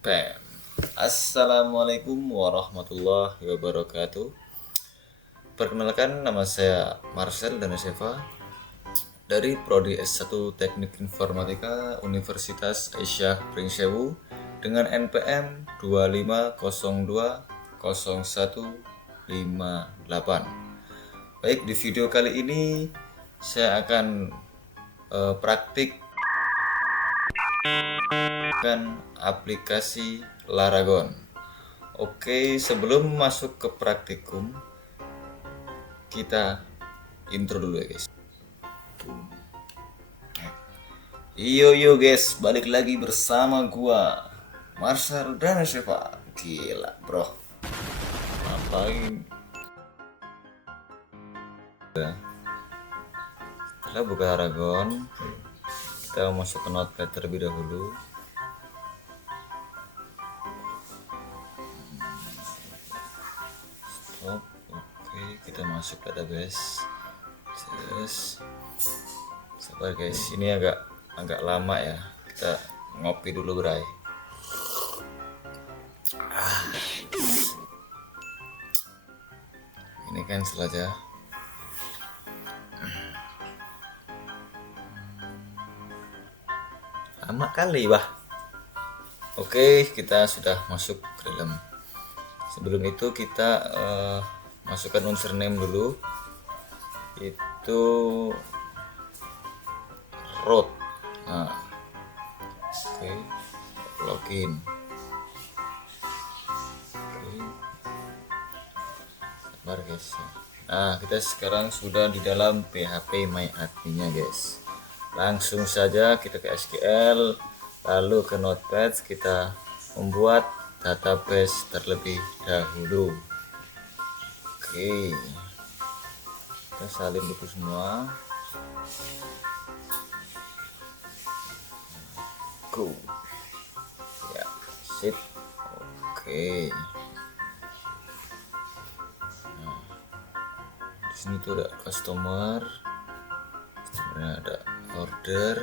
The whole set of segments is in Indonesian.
Bam. Assalamualaikum warahmatullahi wabarakatuh. Perkenalkan, nama saya Marcel Danaseva dari Prodi S1 Teknik Informatika Universitas Aisyah Pringsewu dengan NPM 25020158. Baik, di video kali ini saya akan praktik aplikasi Laragon. Oke, sebelum masuk ke praktikum, kita intro dulu ya guys. Yo guys, balik lagi bersama gua Marcel Danaseva. Gila bro, ngapain? Kita buka Laragon, kita masuk ke Notepad terlebih dahulu. Oke, kita masuk database. Terus sabar guys, ini agak lama ya, kita ngopi dulu bray. Ini cancel aja. Lama kali bah. Oke, kita sudah masuk ke dalam. Sebelum itu kita masukkan username dulu. Itu root. Nah, oke, login. Oke, sabar guys. Nah, kita sekarang sudah di dalam PHP MyAdmin-nya guys. Langsung saja kita ke SQL, lalu ke Notepad, kita membuat database terlebih dahulu. Oke, kita salin dulu semua. Go ya, sip. Oke, nah, di sini tuh ada customernya, ada order,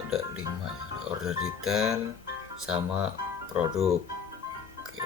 ada 5 ya, ada order detail sama produk. Oke,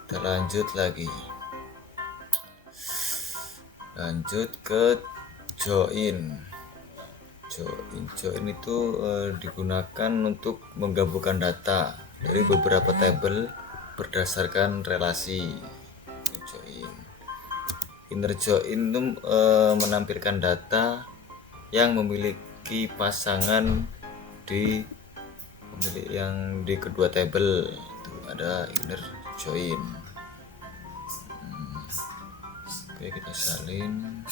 kita lanjut lagi, lanjut ke join itu digunakan untuk menggabungkan data dari beberapa tabel berdasarkan relasi. Inner join itu menampilkan data yang memiliki pasangan yang di kedua tabel. Itu ada inner join. Oke, kita salin.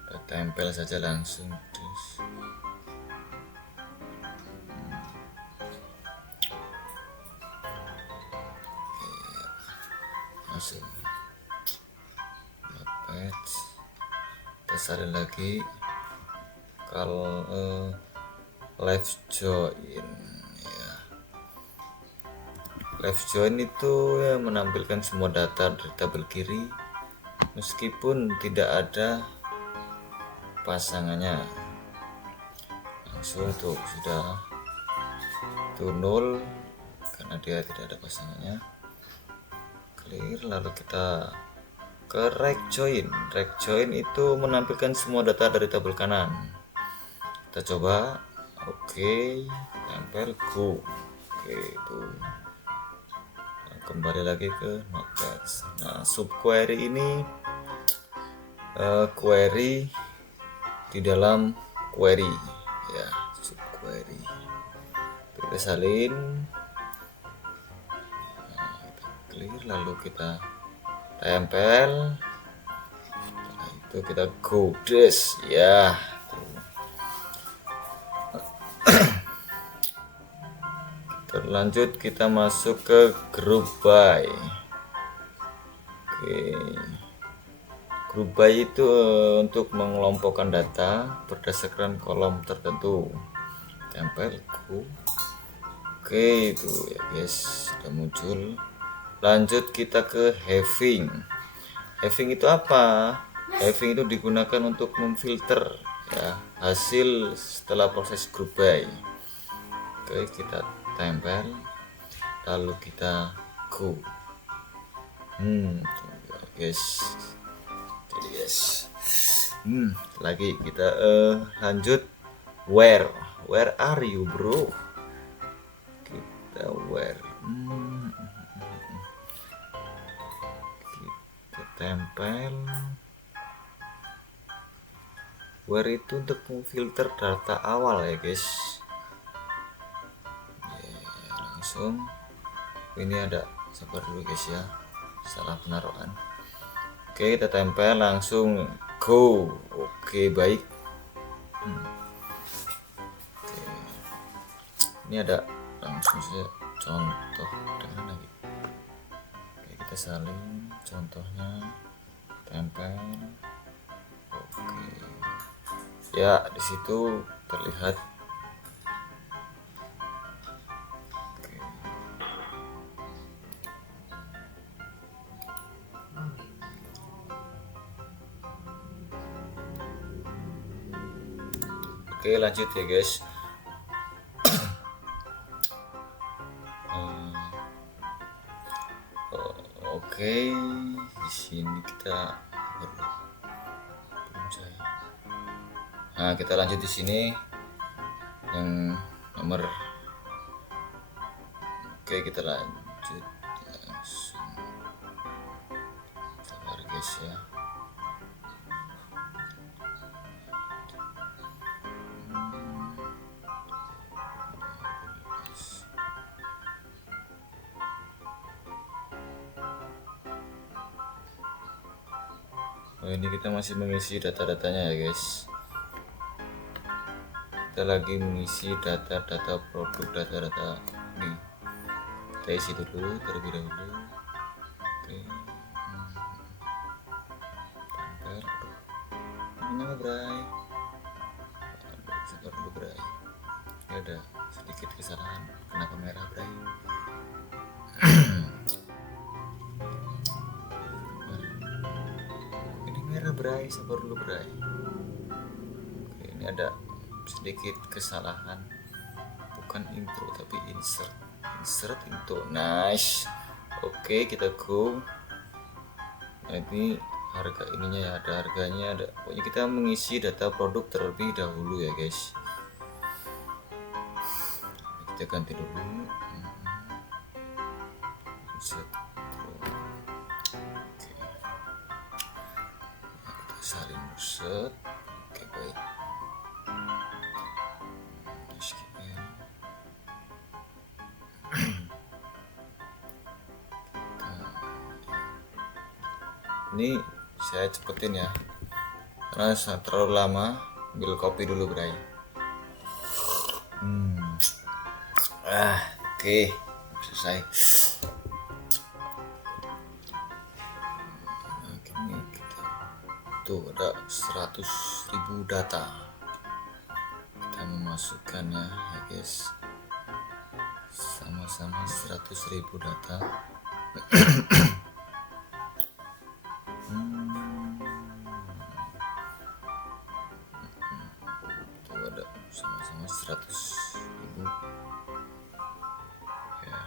Kita tempel saja langsung. Langsung Notepad, kita salin lagi. Kalau live join ya, live join itu ya menampilkan semua data dari tabel kiri meskipun tidak ada pasangannya. Langsung tuh sudah tuh 0 karena dia tidak ada pasangannya. Clear, lalu kita ke rect join itu menampilkan semua data dari tabel kanan. Kita coba. Oke, tempel, go. Oke, itu. Nah, kembali lagi ke Notepad. Nah, subquery ini query di dalam query ya, subquery. Kita salin. Lalu kita tempel. Setelah itu kita go this ya. Terlanjut kita masuk ke group by. Oke, group by itu untuk mengelompokkan data berdasarkan kolom tertentu. Tempel go. Oke, itu ya guys, sudah muncul. Lanjut kita ke having. Having itu apa? Having itu digunakan untuk memfilter ya, hasil setelah proses group by. Oke, kita tempel lalu kita go. Guys, jadi guys, lagi kita lanjut. Where are you bro? Kita where, kita tempel. Where itu untuk memfilter data awal ya guys. Langsung ini ada, sabar dulu guys ya, salah penaruhan. Oke, kita tempel langsung go. Oke, baik. Oke. Ini ada langsung saja contoh dengan lagi. Oke, kita salin contohnya, tempel. Oke. Ya, di situ terlihat. Oke, lanjut ya guys. Oke, di sini kita kita lanjut di sini yang nomor. Oke, kita lanjut langsung. Sabar guys ya. Ini kita masih mengisi data-datanya ya guys. Kita lagi mengisi data-data produk, data-data ini. Kita isi dulu terlebih dahulu. Oke. Tempel. Ini apa Bray? Sabar dulu Bray. Ini ada sedikit kesalahan. Kenapa merah Bray? Merah Bray, sabar dulu Bray. Oke, ini ada sedikit kesalahan, bukan intro tapi insert intro. Nice. Oke, kita go. Nah, ini harga ininya ya, ada harganya, ada. Pokoknya kita mengisi data produk terlebih dahulu ya guys. Kita ganti dulu. Insert. Salin set. Oke, baik. Ini saya cepetin ya, karena terlalu lama. Ambil kopi dulu Bray. Oke, selesai. Tuh ada 100.000 data, kita memasukkannya ya guys, sama-sama 100.000 data. Tuh ada sama-sama 100.000 ya.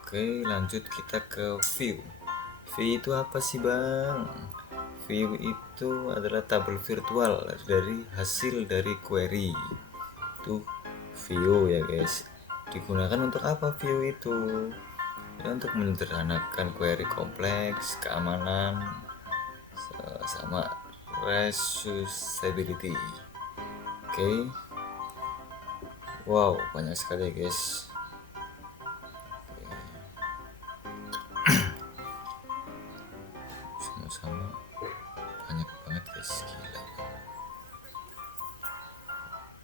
Oke, lanjut kita ke view. View itu apa sih bang? View itu adalah tabel virtual dari hasil dari query. Itu view ya guys. Digunakan untuk apa view itu? Ya, untuk menyederhanakan query kompleks, keamanan, sama reusability. Oke. Wow, banyak sekali ya guys. Sama-sama banyak banget guys, gila.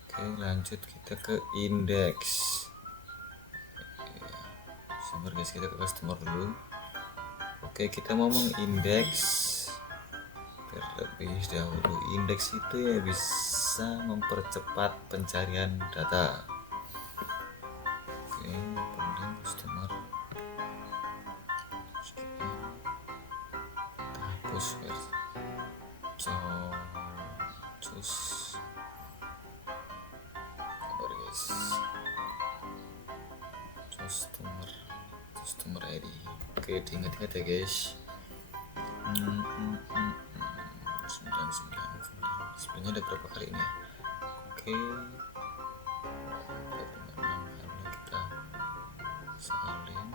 Oke, lanjut kita ke indeks. Sabar guys, kita ke customer dulu. Oke, kita mau mengindeks terlebih dahulu. Indeks itu ya bisa mempercepat pencarian data. Oke, pending customer. Hapus versi. So, choose guys, customer ID. Oke, diingat-ingat ya guys. 999 sebenarnya ada berapa kali ini ya? Oke, kita salin,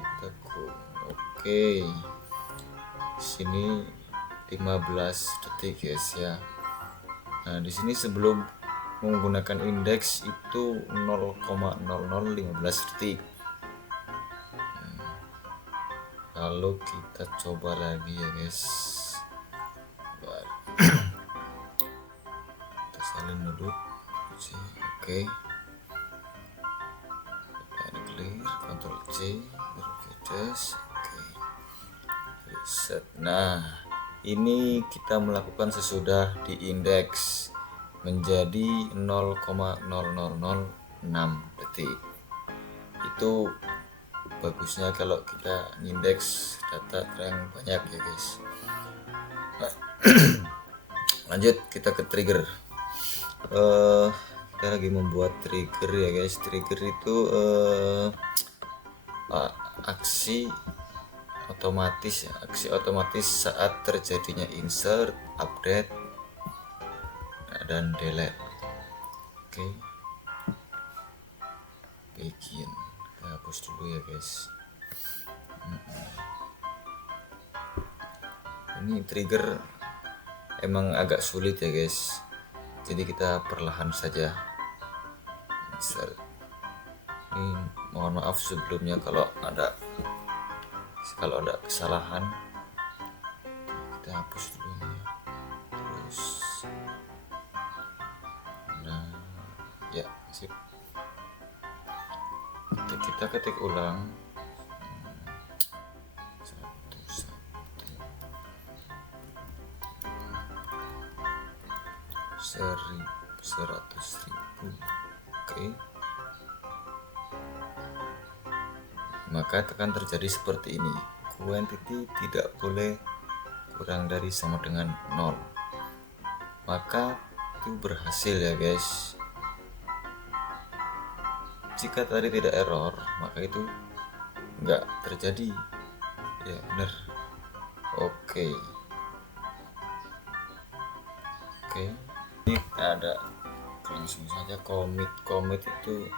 kita go. Oke, sini 15 detik guys ya. Nah di sini sebelum menggunakan indeks itu 0,0015 detik. Lalu kita coba lagi ya guys. Kita salin dulu. Oke, ini clear, Ctrl C, Oke, reset. Nah ini kita melakukan sesudah diindeks menjadi 0,0006 detik. Itu bagusnya kalau kita indeks data yang banyak ya guys. Lanjut kita ke trigger. Kita lagi membuat trigger ya guys. Trigger itu aksi otomatis ya, aksi otomatis saat terjadinya insert, update, dan delete. Oke, begin. Kita hapus dulu ya guys. Ini trigger emang agak sulit ya guys, jadi kita perlahan saja. Insert. Ini mohon maaf sebelumnya kalau ada kesalahan. Kita hapus dulu nih ya. Terus nah ya sip, kita ketik ulang 100.000. Oke, maka akan terjadi seperti ini. Quantity tidak boleh kurang dari sama dengan 0. Maka itu berhasil ya guys. Jika tadi tidak error, maka itu enggak terjadi. Ya benar. Oke, ini ada langsung saja commit itu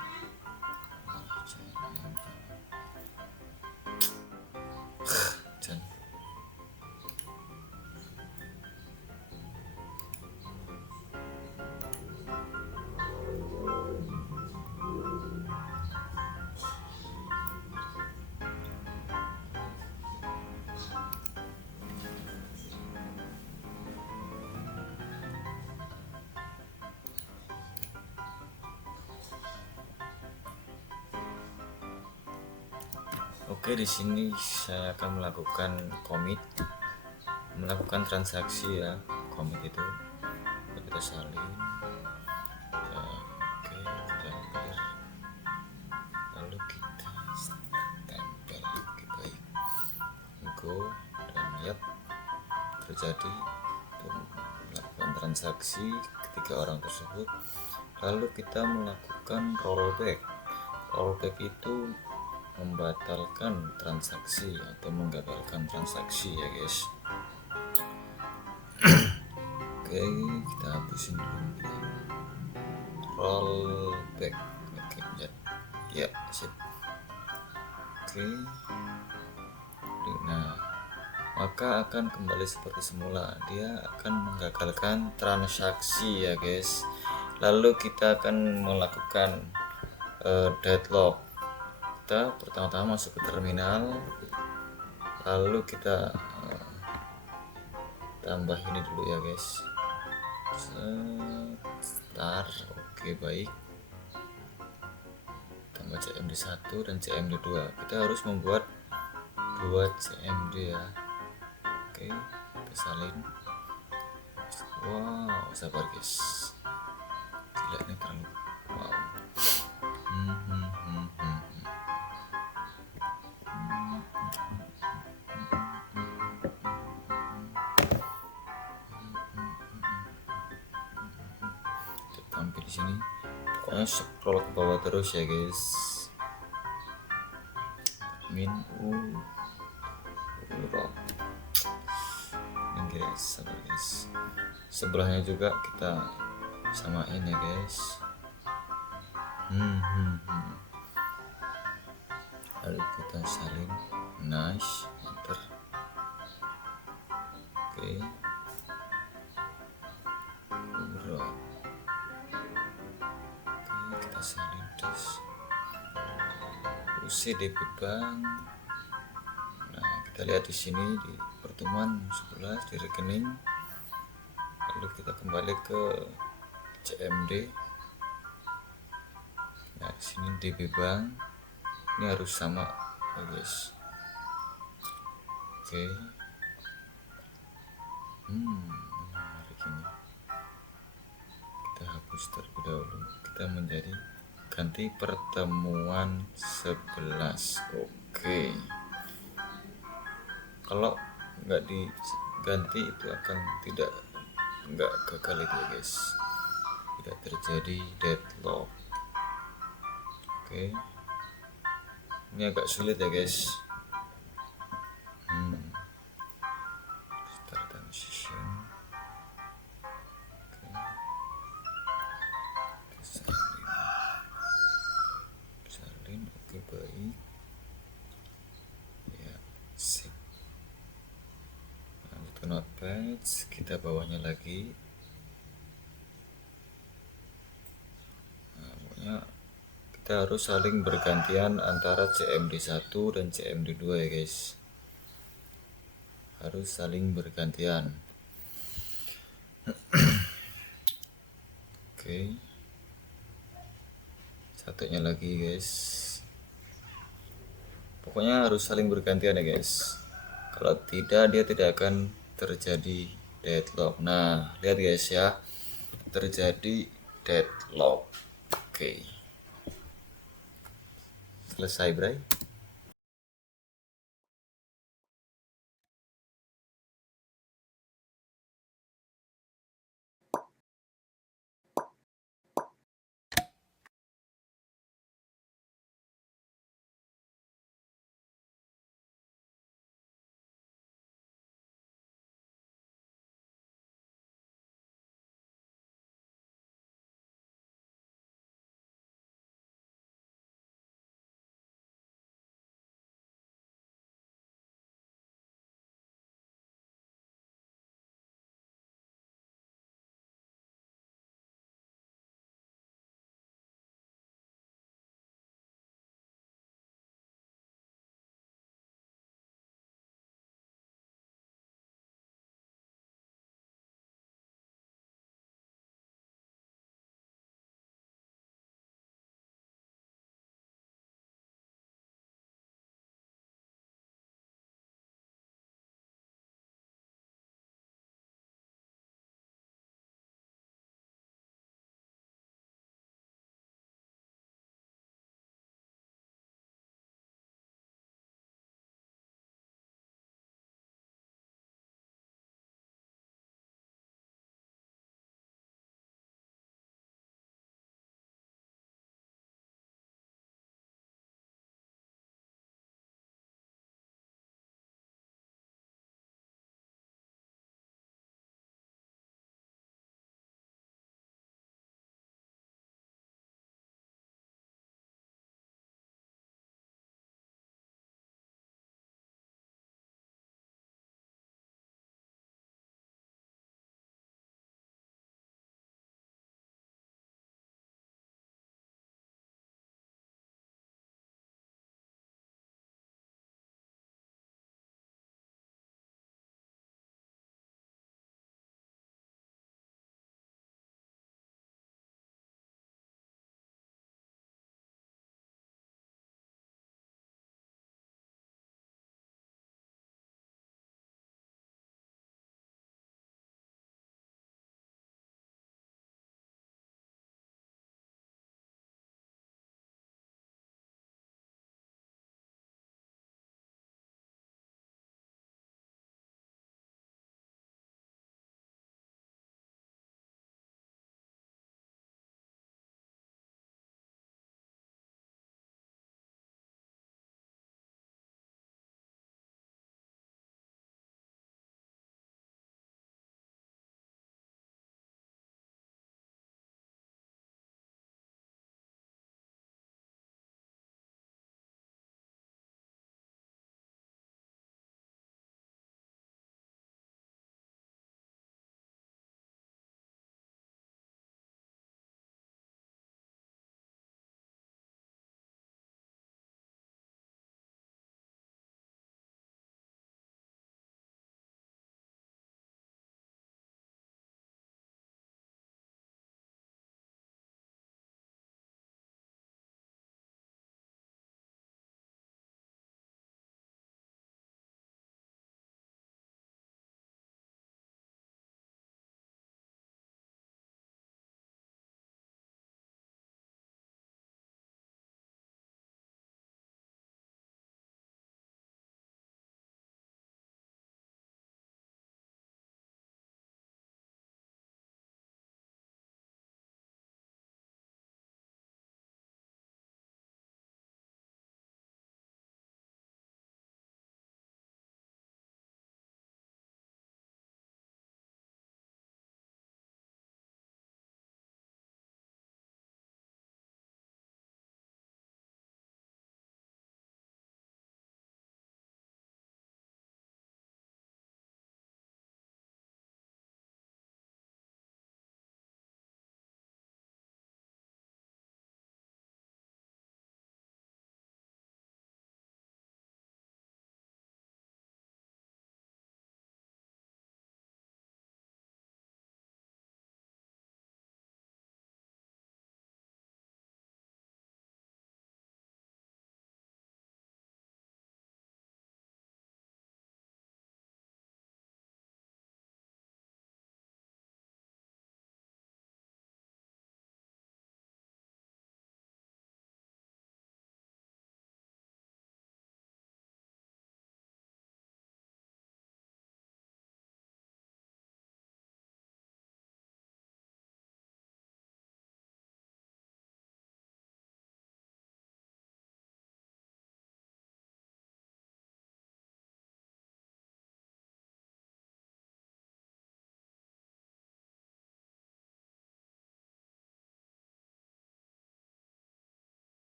Oke, di sini saya akan melakukan melakukan transaksi ya. Commit itu kita salin. Oke, kita clear. Lalu kita tempel. Oke, baik. Go dan yap, terjadi melakukan transaksi ketiga orang tersebut. Lalu kita melakukan rollback. Rollback itu membatalkan transaksi atau menggagalkan transaksi ya guys. Oke, kita hapusin dulu rollback. Oke, ya sip. Oke, nah maka akan kembali seperti semula. Dia akan menggagalkan transaksi ya guys. Lalu kita akan melakukan deadlock. Kita pertama-tama masuk ke terminal, lalu kita tambah ini dulu ya guys, start. Oke, baik, tambah CMD 1 dan CMD 2. Kita harus membuat 2 CMD ya. Oke, kita salin. Wow, sabar guys, gila ini terlalu wow. Tampil di sini pokoknya scroll ke bawah terus ya guys. Min rock ini guys, sabar guys. Sebelahnya juga kita samain ya guys. Lalu kita salin, nice, enter. Oke, bro. Oke, kita salin tes UCDP Bank. Nah, kita lihat di sini di pertemuan 11 di rekening. Lalu kita kembali ke CMD. Nah, di sini DB Bank. Ini harus sama ya guys. Oke. Menarik ini. Kita hapus terlebih dahulu. Kita menjadi ganti pertemuan 11. Oke. Kalau nggak diganti itu akan nggak gagal itu ya guys. Tidak terjadi deadlock. Oke. Ini agak sulit ya guys. Start transition. Oke. Salin. Oke, baik. Ya, sip. Lanjut ke notepad. Kita bawahnya lagi. Nah, pokoknya kita harus saling bergantian antara CMD 1 dan CMD 2 ya guys. Harus saling bergantian. Oke. Satunya lagi guys. Pokoknya harus saling bergantian ya guys. Kalau tidak dia tidak akan terjadi deadlock. Nah, lihat guys ya. Terjadi deadlock. Oke. Selesai, Bray.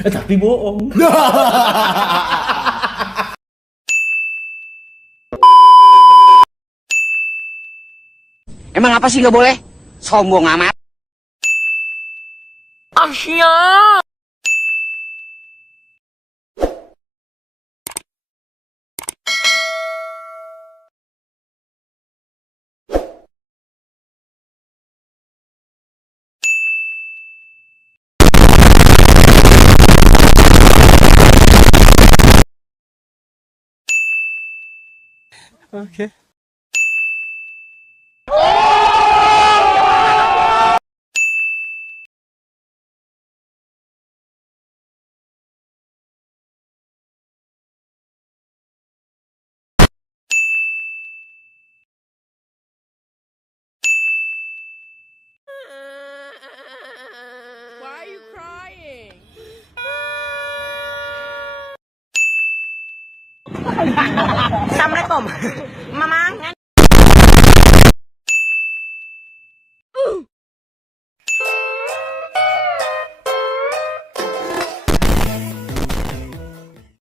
Tapi bohong. Emang apa sih nggak boleh? Sombong amat. Oke. Why are you crying? Assalamualaikum, Mamang.